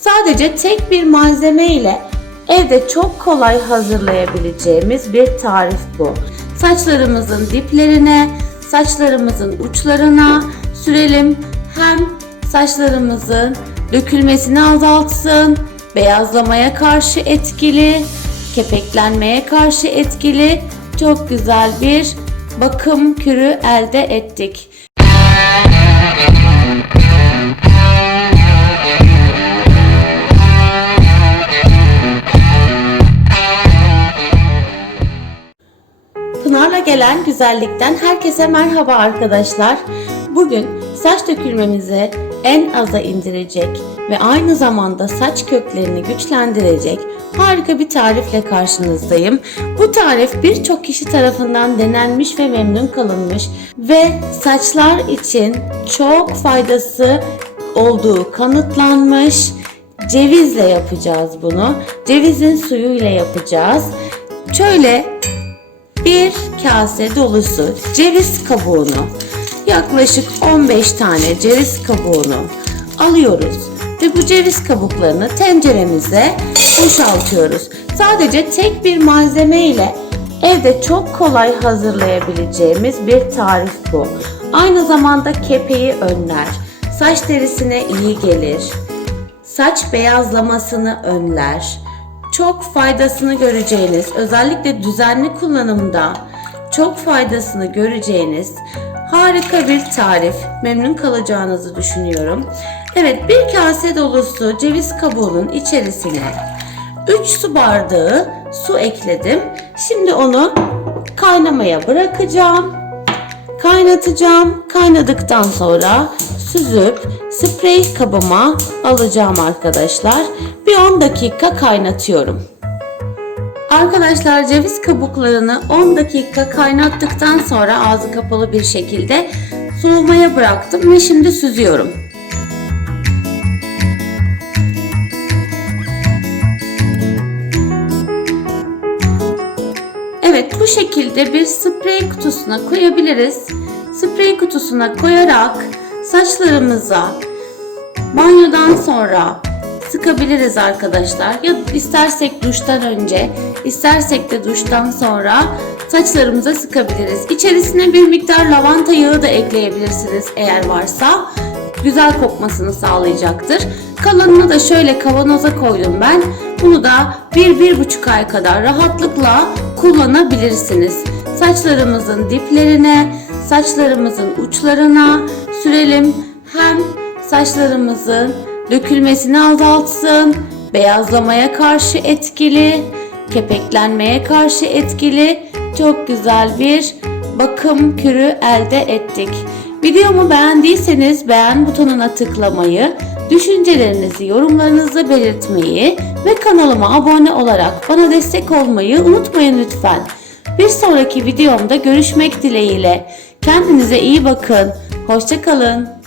Sadece tek bir malzeme ile evde çok kolay hazırlayabileceğimiz bir tarif bu. Saçlarımızın diplerine, saçlarımızın uçlarına sürelim. Hem saçlarımızın dökülmesini azaltsın, beyazlamaya karşı etkili, kepeklenmeye karşı etkili çok güzel bir bakım kürü elde ettik. Gelen güzellikten herkese merhaba arkadaşlar. Bugün saç dökülmemizi en aza indirecek ve aynı zamanda saç köklerini güçlendirecek harika bir tarifle karşınızdayım. Bu tarif birçok kişi tarafından denenmiş ve memnun kalınmış ve saçlar için çok faydası olduğu kanıtlanmış. Cevizle yapacağız bunu. Cevizin suyuyla yapacağız. Şöyle bir kase dolusu ceviz kabuğunu yaklaşık 15 tane ceviz kabuğunu alıyoruz ve bu ceviz kabuklarını tenceremize boşaltıyoruz. Sadece tek bir malzeme ile evde çok kolay hazırlayabileceğimiz bir tarif bu. Aynı zamanda kepeği önler, saç derisine iyi gelir, saç beyazlamasını önler. Çok faydasını göreceğiniz, özellikle düzenli kullanımda çok faydasını göreceğiniz harika bir tarif. Memnun kalacağınızı düşünüyorum. Evet, bir kase dolusu ceviz kabuğunun içerisine 3 su bardağı su ekledim. Şimdi onu kaynamaya bırakacağım. Kaynatacağım. Kaynadıktan sonra süzüp sprey kabıma alacağım arkadaşlar. Bir 10 dakika kaynatıyorum. Arkadaşlar ceviz kabuklarını 10 dakika kaynattıktan sonra ağzı kapalı bir şekilde soğumaya bıraktım ve şimdi süzüyorum. Evet bu şekilde bir sprey kutusuna koyabiliriz. Sprey kutusuna koyarak saçlarımıza banyodan sonra sıkabiliriz arkadaşlar. Ya istersek duştan önce, istersek de duştan sonra saçlarımıza sıkabiliriz. İçerisine bir miktar lavanta yağı da ekleyebilirsiniz eğer varsa. Güzel kokmasını sağlayacaktır. Kalanını da şöyle kavanoza koydum ben. Bunu da 1-1,5 ay kadar rahatlıkla kullanabilirsiniz. Saçlarımızın diplerine, saçlarımızın uçlarına sürelim. Hem saçlarımızın dökülmesini azaltsın, beyazlamaya karşı etkili, kepeklenmeye karşı etkili çok güzel bir bakım kürü elde ettik. Videomu beğendiyseniz beğen butonuna tıklamayı, düşüncelerinizi, yorumlarınızı belirtmeyi ve kanalıma abone olarak bana destek olmayı unutmayın lütfen. Bir sonraki videomda görüşmek dileğiyle. Kendinize iyi bakın. Hoşçakalın.